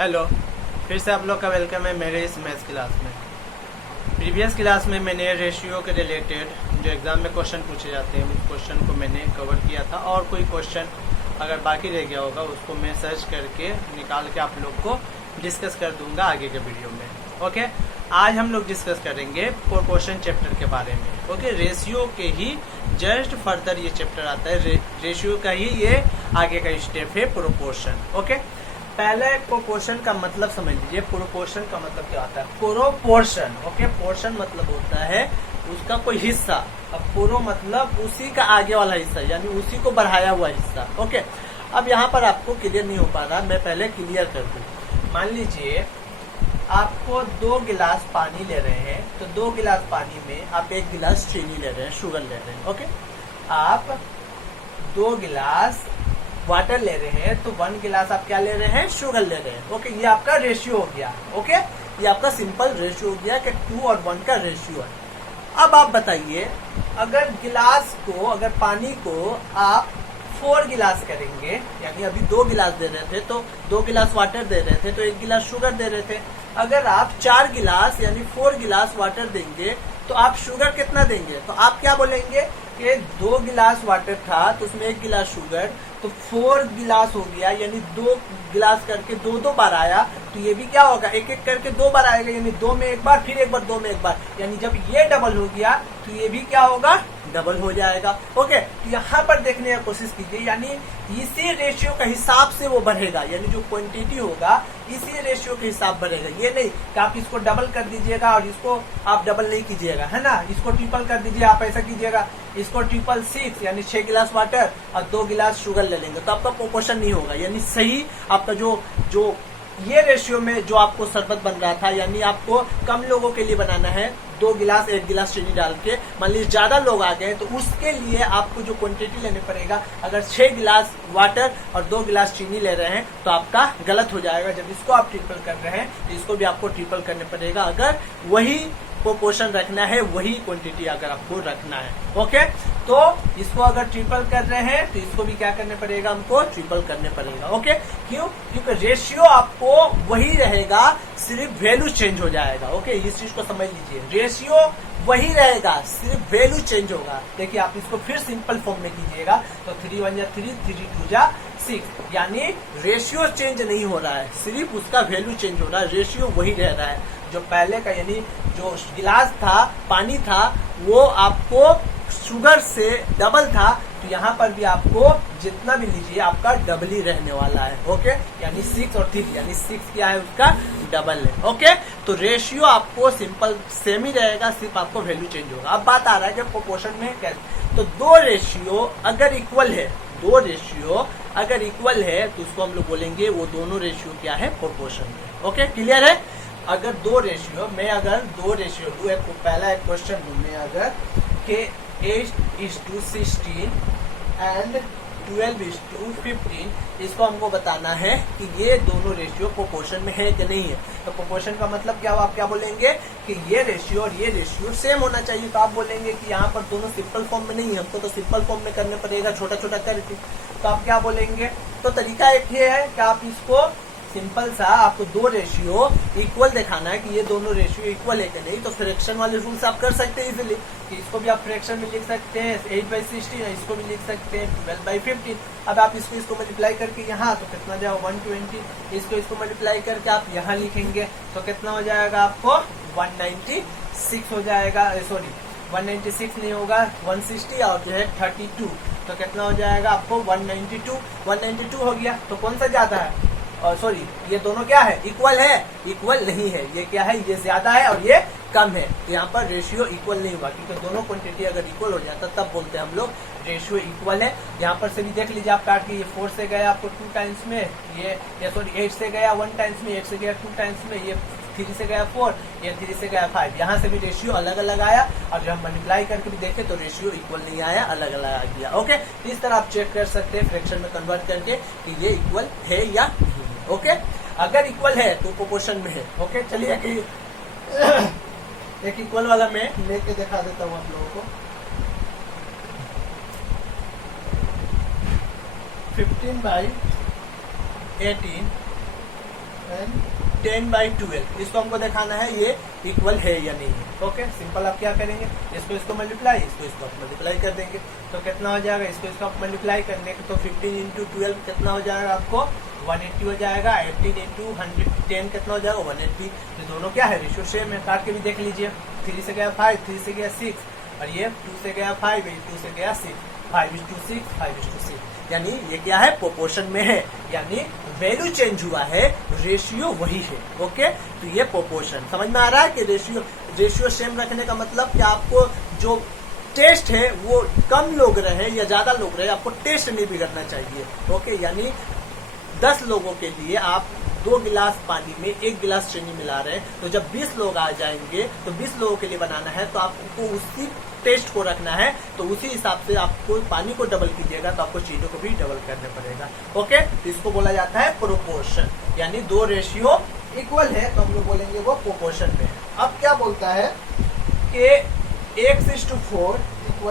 Hello, फिर से आप लोग का वेलकम है मेरे इस मैथ्स क्लास में। प्रीवियस क्लास में मैंने रेशियो के रिलेटेड जो एग्ज़ाम में क्वेश्चन पूछे जाते हैं उस क्वेश्चन को मैंने कवर किया था, और कोई क्वेश्चन अगर बाकी रह गया होगा उसको मैं सर्च करके निकाल के आप लोग को डिस्कस कर दूंगा आगे के वीडियो में। ओके, आज हम लोग डिस्कस करेंगे प्रोपोर्शन चैप्टर के बारे में। ओके, रेशियो के ही जस्ट फर्दर ये चैप्टर आता है, रेशियो का ही ये आगे का स्टेप है प्रोपोर्शन। ओके, पहले प्रोपोर्शन का मतलब समझ लीजिए। प्रोपोर्शन का मतलब क्या होता है? प्रोपोर्शन। ओके, पोर्शन मतलब होता है उसका कोई हिस्सा। अब प्रो मतलब उसी का आगे वाला हिस्सा, यानी उसी को बढ़ाया हुआ हिस्सा। ओके, अब यहाँ पर आपको क्लियर नहीं हो पा रहा, मैं पहले क्लियर कर दूं। मान लीजिए आपको 2 गिलास पानी ले रहे हैं, तो 2 गिलास पानी में आप 1 गिलास चीनी ले रहे हैं, शुगर ले रहे हैं। ओके, आप 2 गिलास वाटर ले रहे हैं, तो 1 गिलास आप क्या ले रहे हैं? शुगर ले रहे हैं। ओके, ये आपका रेशियो हो गया। ओके, ये आपका सिंपल रेशियो हो गया कि 2 और 1 का रेशियो है। अब आप बताइए, अगर गिलास को, अगर पानी को आप 4 गिलास करेंगे, यानी अभी 2 गिलास दे रहे थे तो 2 गिलास वाटर दे रहे थे, तो 1 गिलास शुगर दे रहे थे। अगर आप 4 गिलास यानी 4 गिलास वाटर देंगे तो आप शुगर कितना देंगे? तो आप क्या बोलेंगे कि 2 गिलास वाटर था तो उसमें 1 गिलास शुगर, तो 4 गिलास हो गया, यानी 2 गिलास करके 2 बार आया, तो ये भी क्या होगा? 1 करके 2 बार आएगा, यानी 2 में 1 बार, फिर 1 बार, 2 में 1 बार, यानी जब ये डबल हो गया तो ये भी क्या होगा? डबल हो जाएगा। ओके, तो यहाँ पर देखने की कोशिश कीजिए, यानी इसी रेशियो के हिसाब से वो बढ़ेगा, यानी जो क्वांटिटी होगा इसी रेशियो के हिसाब बढ़ेगा। ये नहीं कि आप इसको डबल कर दीजिएगा और इसको आप डबल नहीं कीजिएगा, है ना। इसको ट्रिपल कर दीजिए, आप ऐसा कीजिएगा, इसको 666 यानी 6 गिलास वाटर और 2 गिलास शुगर ले लेंगे, तो आपका प्रोपोर्शन नहीं होगा, यानी सही आपका जो ये रेशियो में जो आपको शरबत बन रहा था, यानी आपको कम लोगों के लिए बनाना है, 2 गिलास 1 गिलास चीनी डाल के, मान लीजिए ज्यादा लोग आ गए तो उसके लिए आपको जो क्वांटिटी लेने पड़ेगा, अगर 6 गिलास वाटर और 2 गिलास चीनी ले रहे हैं तो आपका गलत हो जाएगा। जब इसको आप ट्रिपल कर रहे हैं तो इसको भी आपको ट्रिपल करने पड़ेगा, अगर वही प्रोपोर्शन रखना है, वही क्वांटिटी अगर आपको रखना है। ओके, तो इसको अगर ट्रिपल कर रहे हैं तो इसको भी क्या करने पड़ेगा? हमको ट्रिपल करने पड़ेगा। ओके, क्यों? क्योंकि रेशियो आपको वही रहेगा, सिर्फ वैल्यू चेंज हो जाएगा। ओके, इस चीज को समझ लीजिए, रेशियो वही रहेगा, सिर्फ वैल्यू चेंज होगा। देखिए, आप इसको फिर सिंपल फॉर्म में कीजिएगा तो 3 1 जा 3, 3 2 जा 6, यानी रेशियो चेंज नहीं हो रहा है, सिर्फ उसका वैल्यू चेंज हो रहा है, रेशियो वही रह रहा है। जो पहले का, यानी जो गिलास था, पानी था, वो आपको शुगर से डबल था, तो यहाँ पर भी आपको जितना भी लीजिए आपका डबल ही रहने वाला है। ओके, यानी 6 और 3, यानी 6 क्या है? उसका डबल है। ओके, तो रेशियो आपको सिंपल सेम ही रहेगा, सिर्फ आपको वैल्यू चेंज होगा। अब बात आ रहा है कि प्रोपोर्शन में क्या, तो 2 रेशियो अगर इक्वल है, 2 रेशियो अगर इक्वल है तो उसको हम लोग बोलेंगे वो दोनों रेशियो क्या है? प्रोपोर्शन है। ओके, क्लियर है? अगर 2 रेशियो, मैं अगर 2 रेशियो लूँ, पहला एक क्वेश्चन लूँ मैं, अगर के 8:16 एंड 12:15, इसको हमको बताना है कि ये दोनों रेशियो प्रोपोर्शन में है कि नहीं है। तो प्रोपोर्शन का मतलब क्या हुआ? आप क्या बोलेंगे कि ये रेशियो और ये रेशियो सेम होना चाहिए। तो आप बोलेंगे कि यहाँ पर दोनों सिंपल फॉर्म में नहीं है, हमको तो सिंपल फॉर्म में करने पड़ेगा, छोटा छोटा करके। तो आप क्या बोलेंगे? तो तरीका एक ये है कि आप इसको सिंपल सा, आपको 2 रेशियो इक्वल दिखाना है कि ये दोनों रेशियो इक्वल है कि नहीं, तो फ्रैक्शन वाले रूल से आप कर सकते हैं इजीली, कि इसको भी आप फ्रैक्शन में लिख सकते हैं 8/16, इसको भी लिख सकते हैं 12/15। अब आप इसको मल्टीप्लाई करके यहाँ तो कितना जाएगा? 120, इसको मल्टीप्लाई करके आप यहाँ लिखेंगे तो कितना हो जाएगा? आपको 196 हो जाएगा। सॉरी, 196 नहीं होगा, 160 और जो है 32, तो कितना हो जाएगा? आपको 192 हो गया। तो कौन सा ज्यादा है? सॉरी, ये दोनों क्या है? इक्वल है? इक्वल नहीं है, ये क्या है? ये ज्यादा है और ये कम है, तो यहाँ पर रेशियो इक्वल नहीं हुआ, क्योंकि दोनों क्वांटिटी अगर इक्वल हो जाता तब बोलते हैं हम लोग रेशियो इक्वल है। यहाँ पर से भी देख लीजिए, आप काट के, ये 4 से गया आपको 2 टाइम्स में, ये सॉरी 8 से गया 1 टाइम्स में, 1 से गया 2 टाइम्स में, ये 3 से गया 4, ये 3 से गया 5। यहाँ से भी रेशियो अलग अलग आया, और जब हम मल्टीप्लाई करके भी देखे तो रेशियो इक्वल नहीं आया, अलग अलग आ गया। ओके, इस तरह आप चेक कर सकते हैं फ्रैक्शन में कन्वर्ट करके कि ये इक्वल है या नहीं। ओके, अगर इक्वल है तो प्रोपोर्शन में है। ओके, चलिए एक इक्वल वाला मैं लेके दिखा देता हूँ आप लोगों को। 15/18 10/12, इसको हमको दिखाना है ये इक्वल है या नहीं है। ओके, सिंपल आप क्या करेंगे, इसको मल्टीप्लाई, इसको आप मल्टीप्लाई कर देंगे तो कितना हो जाएगा, इसको आप मल्टीप्लाई करने के तो 15 × 12 कितना हो जाएगा आपको 180 हो जाएगा। 18 × 110 कितना हो जाएगा 180। ये दोनों क्या है, रेशियो सेम है, काट के भी देख लीजिए। 3 से गया 5, 3 से गया 6 और ये 2 से गया 5, 2 से गया 6, 5:6, 5:6, यानी ये क्या है, प्रोपोर्शन में है, यानी वैल्यू चेंज हुआ है, रेशियो वही है। ओके, तो ये प्रोपोर्शन समझ में आ रहा है कि रेशियो सेम रखने का मतलब कि आपको जो टेस्ट है वो कम लोग रहे या ज्यादा लोग रहे, आपको टेस्ट नहीं बिगड़ना चाहिए। ओके, यानी 10 लोगों के लिए आप 2 गिलास पानी में 1 गिलास चीनी मिला रहे हैं, तो जब 20 लोग आ जाएंगे तो 20 लोगों के लिए बनाना है तो आपको उसी टेस्ट को रखना है, तो उसी हिसाब से आपको पानी को डबल कीजिएगा तो आपको चीजों को भी डबल करना पड़ेगा। ओके, तो इसको बोला जाता है प्रोपोर्शन, यानी 2 रेशियो इक्वल है तो हम लोग बोलेंगे वो प्रोपोर्शन में है। अब क्या बोलता है कि x/4 =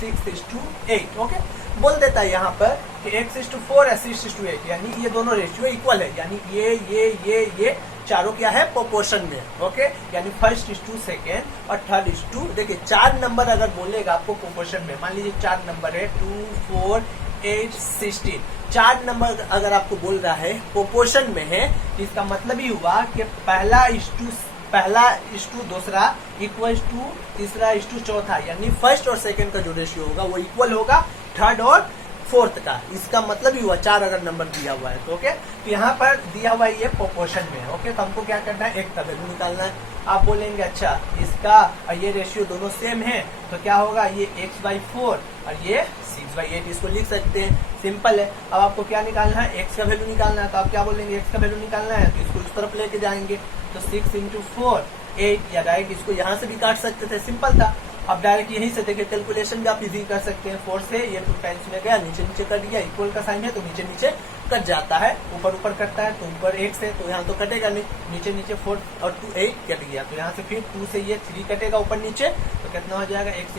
6:8। ओके, बोल देता है यहाँ पर कि x/4 या 6:8, यानी ये दोनों रेशियो इक्वल है, यानी ये चारों क्या है, प्रोपोर्शन में। ओके, यानी 1:2 और 3rd:2। देखिए 4 नंबर अगर बोलेगा आपको प्रोपोर्शन में, मान लीजिए 4 नंबर है 2, 4, 8, 16, 4 नंबर अगर आपको बोल रहा है प्रोपोर्शन में है, इसका मतलब ही हुआ कि पहला इस्टू दूसरा इक्वल टू तीसरा इस्टू चौथा, यानी फर्स्ट और सेकंड का जो रेशियो होगा वो इक्वल होगा थर्ड और फोर्थ का। इसका मतलब ही हुआ 4 अगर नंबर दिया हुआ है तो ओके, तो यहाँ पर दिया हुआ है ये प्रोपोर्शन में। ओके, तो हमको क्या करना है, एक का वैल्यू निकालना है। आप बोलेंगे अच्छा इसका और ये रेशियो दोनों सेम है तो क्या होगा, ये x/4 और ये 6/8, इसको लिख सकते हैं, सिंपल है। अब आपको क्या निकालना है, x का वैल्यू निकालना है, तो आप क्या बोलेंगे, x का वैल्यू निकालना है तो इसको इस तरफ लेके जाएंगे, तो 6 × 4 8, या डायरेक्ट इसको यहाँ से भी काट सकते थे, सिंपल था। अब डायरेक्ट यहीं से देखिए कैलकुलेशन भी आप इजी कर सकते हैं। 4 से ये 2 टाइम्स में गया, नीचे नीचे कट गया, इक्वल का साइन है तो नीचे नीचे कट जाता है, ऊपर ऊपर कटता है तो ऊपर 1 से, तो यहाँ तो कटेगा नहीं, नीचे नीचे 4 और 2 8 कट गया, तो यहाँ से फिर 2 से ये 3 कटेगा ऊपर नीचे, तो कितना हो जाएगा x =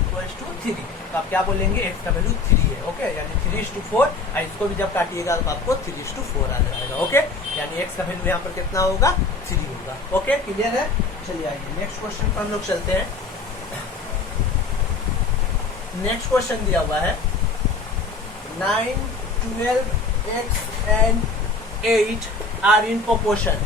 3। तो आप क्या बोलेंगे, x का वैल्यू 3 है। ओके, यानी 3:4 और इसको भी जब काटिएगा तो आपको 3:4 आ जाएगा। ओके, यानी x का वैल्यू यहाँ पर कितना होगा, 3 होगा। ओके, क्लियर है। चलिए आइए नेक्स्ट क्वेश्चन पर हम लोग चलते हैं। नेक्स्ट क्वेश्चन दिया हुआ है 9, 12, x and 8 are in proportion.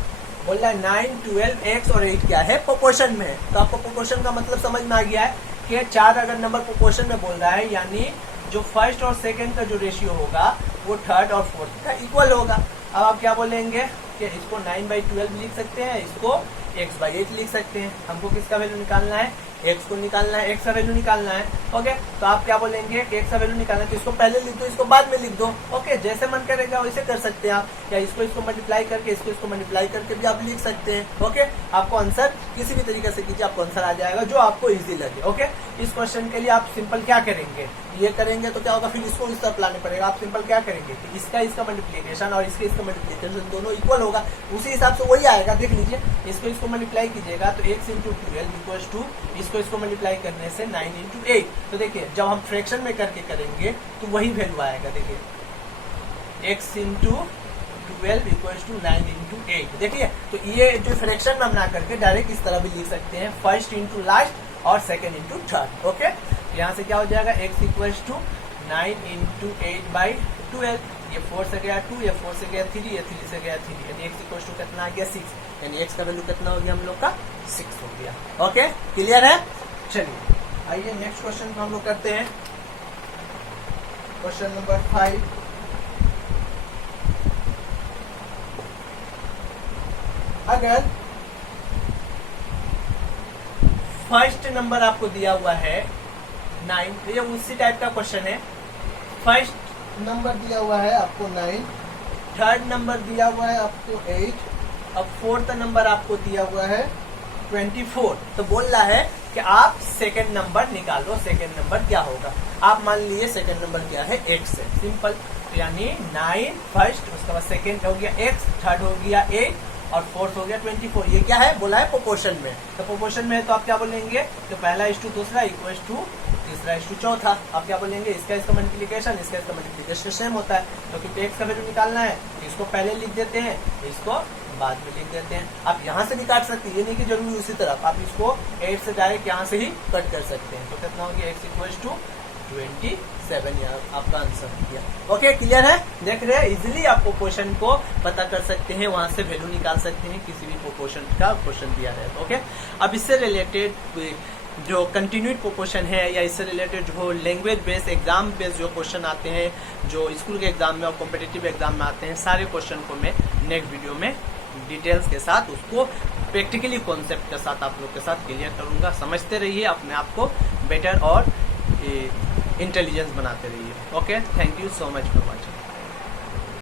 बोल रहा है 9, 12, x और 8 क्या है, प्रोपोर्शन में है। तो आपको प्रोपोर्शन का मतलब समझ में आ गया है कि 4 अगर नंबर प्रोपोर्शन में बोल रहा है, यानी जो फर्स्ट और सेकंड का जो रेशियो होगा वो थर्ड और फोर्थ का इक्वल होगा। अब आप क्या बोलेंगे कि इसको 9/12 लिख सकते हैं, इसको x/8 लिख सकते हैं। हमको किसका वैल्यू निकालना है, x को निकालना है, x का वैल्यू निकालना है। ओके, तो आप क्या बोलेंगे कि x का वैल्यू निकालना है तो इसको पहले लिख दो, इसको बाद में लिख दो। ओके, जैसे मन करेगा वैसे कर सकते हैं आप, या इसको मल्टीप्लाई करके इसको मल्टीप्लाई करके भी आप लिख सकते हैं। ओके, आपको आंसर किसी भी तरीके से कीजिए, आपको आंसर आ जाएगा जो आपको इजी लगे। ओके, इस क्वेश्चन के लिए आप सिंपल क्या करेंगे, ये करेंगे तो क्या होगा, फिर इसको इस तरफ लाने पड़ेगा। आप सिंपल क्या करेंगे कि इसका मल्टीप्लीकेशन और इसका मल्टीप्लीकेशन दोनों इक्वल होगा, उसी हिसाब से वही आएगा। देख लीजिए, इसको मल्टीप्लाई कीजिएगा तो x × 12 = इसको मल्टीप्लाई करने से 9 × 8। तो देखिए जब हम फ्रैक्शन में करके करेंगे तो वही वैल्यू आएगा। देखिए x × 12 = 9 × 8। देखिए, तो ये जो फ्रैक्शन में हम ना करके डायरेक्ट इस तरह भी लिख सकते हैं, फर्स्ट इंटू लास्ट और सेकेंड इंटू थर्ड। ओके, यहाँ से क्या हो जाएगा, x = 9 × 8/12, ये 4 से गया 2, ये 4 से गया 3, ये 3 से गया 3, यानी x = कितना आ गया 6, यानी x का वैल्यू कितना हो गया हम लोग का 6 हो गया। ओके, क्लियर है। चलिए आइए नेक्स्ट क्वेश्चन को हम लोग करते हैं, क्वेश्चन नंबर 5। अगर फर्स्ट नंबर आपको दिया हुआ है 9, तो ये उसी टाइप का क्वेश्चन है। फर्स्ट नंबर दिया हुआ है आपको 9, थर्ड नंबर दिया हुआ है आपको 8, अब फोर्थ नंबर आपको दिया हुआ है 24। तो बोल रहा है कि आप सेकंड नंबर निकालो, सेकंड नंबर क्या होगा। आप मान लीजिए सेकंड नंबर क्या है, x है, सिंपल। तो यानी 9 फर्स्ट, उसके बाद सेकंड हो गया x, थर्ड हो गया 8 और फोर्थ हो गया 24। ये क्या है बोला है प्रोपोर्शन में, तो प्रोपोर्शन में है तो आप क्या बोलेंगे तो पहला इस टू दूसरा इक्वल टू तीसरा इस टू चौथा। आप क्या बोलेंगे इसका मल्टीप्लिकेशन इसका मल्टीप्लिकेशन सेम होता है, तो क्योंकि एक्स का वैल्यू निकालना है इसको पहले लिख देते हैं इसको बाद में लिख देते हैं। आप यहाँ से भी काट सकते हैं, ये नहीं कि जरूरी उसी तरफ, आप इसको 8 से डायरेक्ट यहाँ से ही कट कर सकते हैं। तो कितना हो गया एक्स इक्वल टू 27, आपका आंसर किया। ओके क्लियर है, देख रहे हैं इजिली आप प्रोपोर्शन को पता कर सकते हैं, वहां से वैल्यू निकाल सकते हैं किसी भी प्रोपोर्शन का क्वेश्चन दिया है। ओके अब इससे रिलेटेड जो कंटिन्यूड प्रोपोर्शन है या इससे रिलेटेड जो लैंग्वेज बेस्ड एग्जाम बेस्ड जो क्वेश्चन आते हैं जो स्कूल के एग्जाम में और कॉम्पिटिटिव एग्जाम में आते हैं, सारे क्वेश्चन को मैं नेक्स्ट वीडियो में डिटेल्स के साथ उसको प्रैक्टिकली कॉन्सेप्ट के साथ आप लोग के साथ क्लियर करूंगा। समझते रहिए, अपने आप को बेटर और इंटेलिजेंस बनाते रहिए। Okay thank you so much for watching.